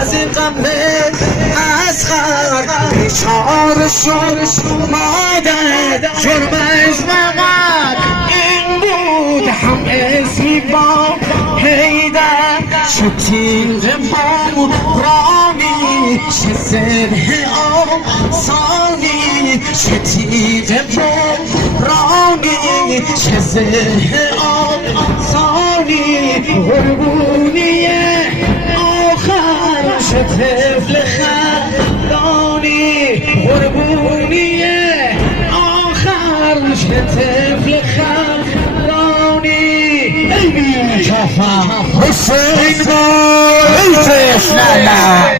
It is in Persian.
از غم اصغر بیچاره شد مادر جرمش فقط این بود همه زیبا حیدر چه تیغ بارانی چه زبه آسانی چه تیغ بارانی چه زبه آسانی قربونیه چه طفل خندانی قربونیه آخر چه طفل خندانی ای بی جفا حسین بای